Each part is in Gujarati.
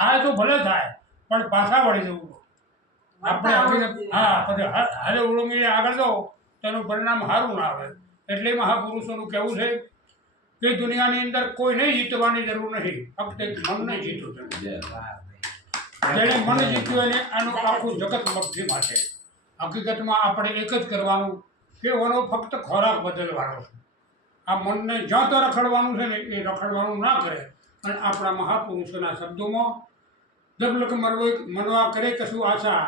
થાય તો ભલે થાય, પણ પાછા વળી જવું. આપણે પછી હાલે ઓળંગીને આગળ જાઓ તેનું પરિણામ સારું ના આવે. એટલે મહાપુરુષોનું કહેવું છે કે દુનિયાની અંદર કોઈને જીતવાની જરૂર નથી, ફક્ત એક મનને જીતો તમે. જેણે મન જીત્યું એને આનું આખું જગત મગજીમાં છે. હકીકતમાં આપણે એક જ કરવાનું કે એનો ફક્ત ખોરાક બદલવાનો છે. આ મનને જ્યાં તો રખડવાનું છે ને એ રખડવાનું ના કરે. અને આપણા મહાપુરુષોના શબ્દોમાં જબલક મનવા કરે કશું આશા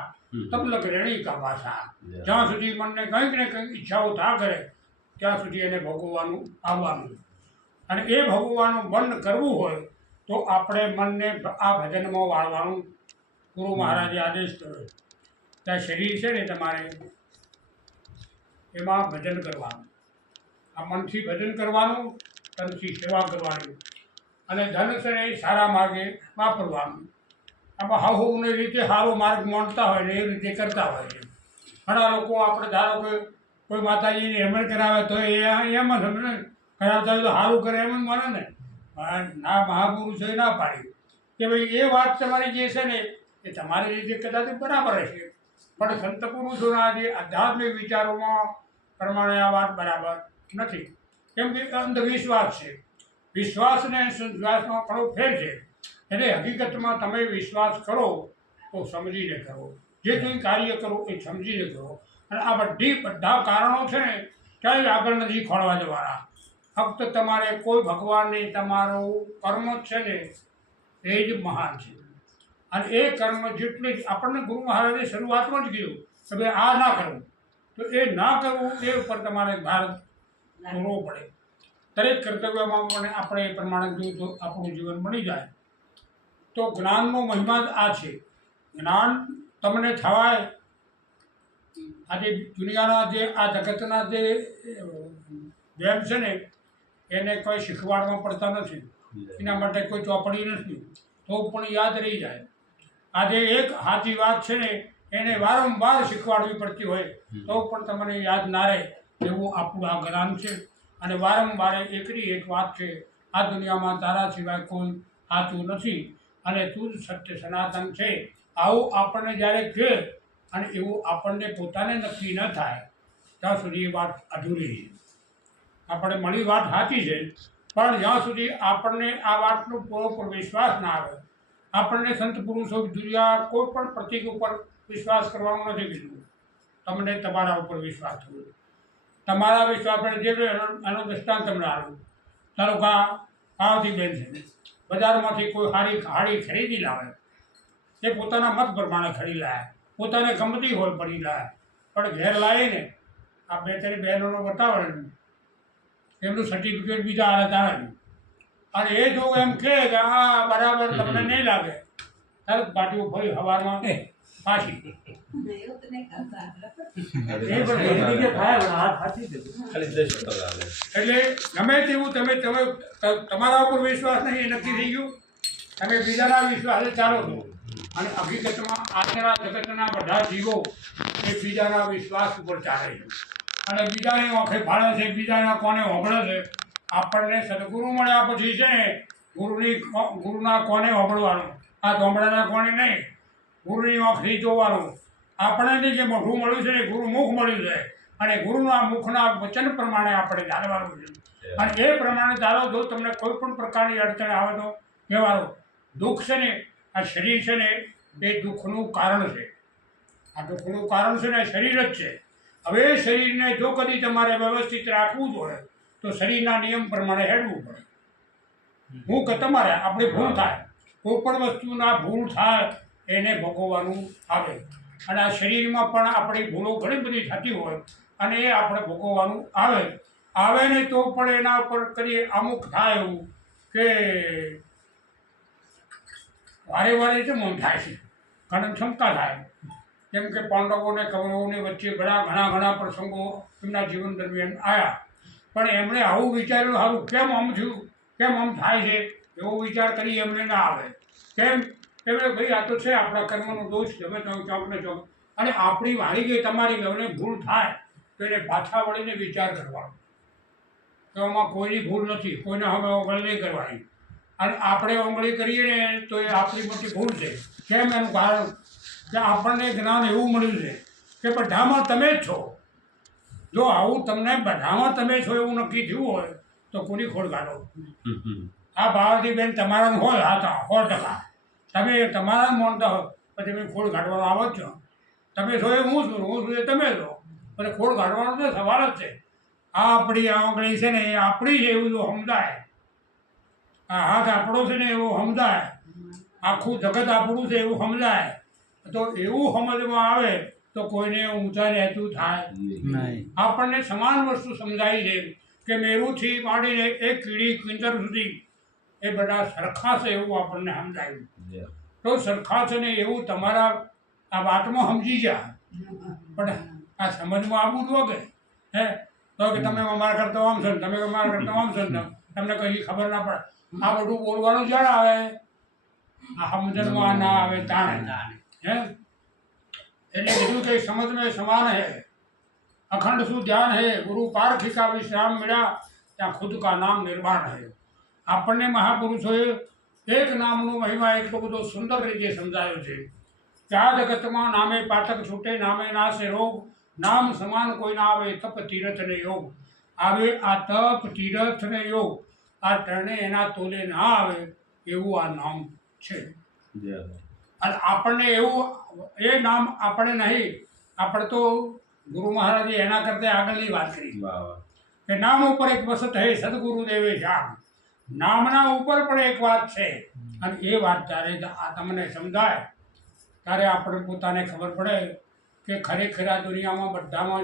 તબલક રેણી કા ભાષા. જ્યાં સુધી મનને કંઈક ને કંઈક ઈચ્છાઓ થા કરે ત્યાં સુધી એને ભોગવવાનું આવવાનું. અને એ ભોગવવાનું બંધ કરવું હોય તો આપણે મનને આ ભજનમાં વાળવાનું. ગુરુ મહારાજે આદેશ કર્યો ત્યાં શરીર છે ને તમારે એમાં ભજન કરવાનું. આ મનથી ભજન કરવાનું, તનથી સેવા કરવાની, અને ધન છે ને એ સારા માર્ગે વાપરવાનું. આમાં હાહુની રીતે સારો માર્ગ માનતા હોય ને એ રીતે કરતા હોય છે. ઘણા લોકો આપણે ધારો કે કોઈ માતાજીને હેમણ કરાવે તો એ એમ જ સમજે કરાવતા હોય તો સારું કરે એમ જ માને ને. ના, મહાપુરુષોએ ના પાડી કે ભાઈ એ વાત તમારી જે છે ને એ તમારી રીતે કદાચ બરાબર હશે, પણ સંત પુરુષોના જે આધ્યાત્મિક વિચારોમાં પ્રમાણે આ વાત બરાબર નથી. કેમ કે અંધવિશ્વાસ છે. વિશ્વાસ અને વિશ્વાસમાં ઘણો ફેર છે. એટલે હકીકતમાં તમે વિશ્વાસ કરો તો સમજીને કરો, જે કંઈ કાર્ય કરો એ સમજીને કરો. અને આ બધા કારણો છે ને ક્યાંય આગળ નથી ખોળવા જવાના. ફક્ત તમારે કોઈ ભગવાનને તમારું કર્મ છે ને એ જ મહાન છે. અને એ કર્મ જેટલી આપણને ગુરુ મહારાજે શરૂઆતમાં જ કીધું કે ભાઈ આ ના કરવું, તો એ ના કરવું એ ઉપર તમારે ભાર પૂરવો પડે. દરેક કર્તવ્યમાં પણ આપણે એ પ્રમાણે જોઈએ તો આપણું જીવન બની જાય. તો જ્ઞાનનો મહિમા જ આ છે. જ્ઞાન તમને થવાય. આજે દુનિયાના જે આ જગતના જે વેમ છે ને એને કોઈ શીખવાડવા પડતા નથી. એના માટે કોઈ ચોપડી નથી, તો પણ યાદ રહી જાય. આજે એક સાચી વાત છે ને એને વારંવાર શીખવાડવી પડતી હોય તો પણ તમને યાદ ના રહે એવું આપણું આ જ્ઞાન છે. અને વારંવાર એકની એક વાત છે, આ દુનિયામાં તારા સિવાય કોઈ સાચું નથી અને તું જ સત્ય સનાતન છે. આવું આપણને જ્યારે કહે અને એવું આપણને પોતાને નક્કી ન થાય ત્યાં સુધી એ વાત અધૂરી છે. આપણે મળી વાત સાચી છે, પણ જ્યાં સુધી આપણને આ વાતનો પૂરો વિશ્વાસ ના આવે. આપણને સંત પુરુષો દુનિયા કોઈ પણ પ્રતીક ઉપર વિશ્વાસ કરવાનો નથી કીધું. તમને તમારા ઉપર વિશ્વાસ થયો. તમારા વિશ્વાસ પર જે એનો દૃષ્ટાંત તમને આવ્યું. ચાલો પાર્વતી બેન છે, બજારમાંથી કોઈ સારી હાડી ખરીદી લાવે, એ પોતાના મત પ્રમાણે ખરીદી લાવે, પોતાને ગમતી હોય પડી લાવે, પણ ઘેર લાવીને આ બે ત્રણ બહેનોનો બતાવે એમનું સર્ટિફિકેટ બીજા હારે તારે. અને એ જો એમ કહે કે આ બરાબર તમને નહીં લાગે, તરત પાટીઓ ફરી સવારમાં પાછી. એટલે ગમે તેવું તમે તમારા ઉપર વિશ્વાસ નહીં એ નક્કી થઈ ગયું, તમે બીજાના વિશ્વાસે ચાલો છો. અને હકીકતમાં આજના જગતના બધા જીવો એ બીજાના વિશ્વાસ ઉપર ચાલે છે અને બીજાની આંખે ભાળે છે, બીજાના કોને હોંભળે છે. આપણને સદગુરુ મળ્યા પછી છે ને ગુરુના કોને હોંભળવાનું, આ ધોંભળાના કોને નહીં, ગુરુની આંખથી જોવાનું. આપણને જે મોઢું મળ્યું છે ને ગુરુમુખ મળ્યું છે અને ગુરુના મુખના વચન પ્રમાણે આપણે ચાલવાનું છે. અને એ પ્રમાણે ચાલો જો તમને કોઈ પણ પ્રકારની અડચણ આવે તો કહેવાનું. દુઃખ છે ને આ શરીર છે ને એ દુઃખનું કારણ છે. આ દુઃખનું કારણ છે ને શરીર જ છે. હવે શરીરને જો કદી તમારે વ્યવસ્થિત રાખવું જ હોય તો શરીરના નિયમ પ્રમાણે હેડવું પડે. હું કે તમારે આપણે ભૂલ થાય, કોઈ પણ વસ્તુના ભૂલ થાય એને ભોગવવાનું આવે. અને આ શરીરમાં પણ આપણી ભૂલો ઘણી બધી થતી હોય અને એ આપણે ભોગવવાનું આવે ને તો પણ એના ઉપર કરીએ અમુક થાય એવું કે વારે વારે જ મન થાય છે, ઘણી ક્ષમતા થાય. કેમ કે પાંડવોને કૌરવોની વચ્ચે ઘણા પ્રસંગો એમના જીવન દરમિયાન આવ્યા, પણ એમણે આવું વિચાર્યું સારું કેમ આમ થયું, કેમ આમ થાય છે એવો વિચાર કરી એમને ના આવે. કેમ એમણે ભાઈ આ તો છે આપણા કર્મનો દોષ, ગમે તો ચોક ને ચોક. અને આપણી વાળી ગઈ તમારી ગમે ભૂલ થાય તો એને પાછા વળીને વિચાર કરવાનો કે આમાં કોઈની ભૂલ નથી, કોઈને હવે વગર નહીં કરવાની. અને આપણે આંગળી કરીએ ને તો એ આપણી મોટી ભૂલ છે. કેમ? એનું કારણ કે આપણને જ્ઞાન એવું મળ્યું છે કે બધામાં તમે જ છો. જો આવું તમને બધામાં તમે છો એવું નક્કી થયું હોય તો કોની ખોળ કાઢો. આ ભારતીબેન તમારા હોય હતા 100%. તમે તમારા માનતા હો પછી તમે ખોળ કાઢવાનો આવો જ છો. તમે છો એ હું છું, હું છું એ તમે છો. પછી ખોળ કાઢવાનો તો સવાલ જ છે. આ આપણી આંગળી છે ને એ આપણી છે એવું જો સમજાય, આ હાથ આપણો છે ને એવું સમજાય, આખું જગત આપણું છે એવું સમજાય, તો એવું સમજમાં આવે તો કોઈને ઊંચા રહેતું થાય નહીં. આપણને સમાન વસ્તુ સમજાય છે કે મેરુથી માંડીને એક કીડી ક્વિન્ટર સુધી એ બધા સરખા છે એવું આપણને સમજાયું. તો સરખા છે ને એવું તમારા આ વાતમાં સમજી ગયા. પણ આ સમજમાં આવવું જ વગે હે તો કે તમે અમારા કરતા આમ છો ને તમે અમારા કરતા આમ છો ને તમને કઈ ખબર ના પડે. આ બધું બોલવાનું જયારે આવે આ સમજણમાં ના આવે તાણે હે એટલે કીધું કે સમજ મેં સમાન है, अखंड सु ध्यान है, गुरु पारखी का विश्राम मिला, ત્યાં ખુદ કા નામ નિર્માણ है. આપણને મહાપુરુષોએ એક નામનો મહિમા એટલો બધો સુંદર રીતે સમજાયો છે કે આ જગતમાં નામે પાતક છૂટે, નામે નાશે રોગ, નામ સમાન કોઈ ના આવે, તપ તીરથ ને યોગ. આવે આ તપ તીરથ ને યોગ આ ત્રણે એના તોલે ના આવે એવું આ નામ છે. અને આપણને એવું એ નામ આપણે નહીં, આપણે તો ગુરુ મહારાજે એના કરતા આગળની વાત કરી કે નામ ઉપર એક વસત હે સદગુરુ દેવે શ્યામ. નામના ઉપર પણ એક વાત છે અને એ વાત જ્યારે આ તમને સમજાય ત્યારે આપણે પોતાને ખબર પડે કે ખરેખર આ દુનિયામાં બધામાં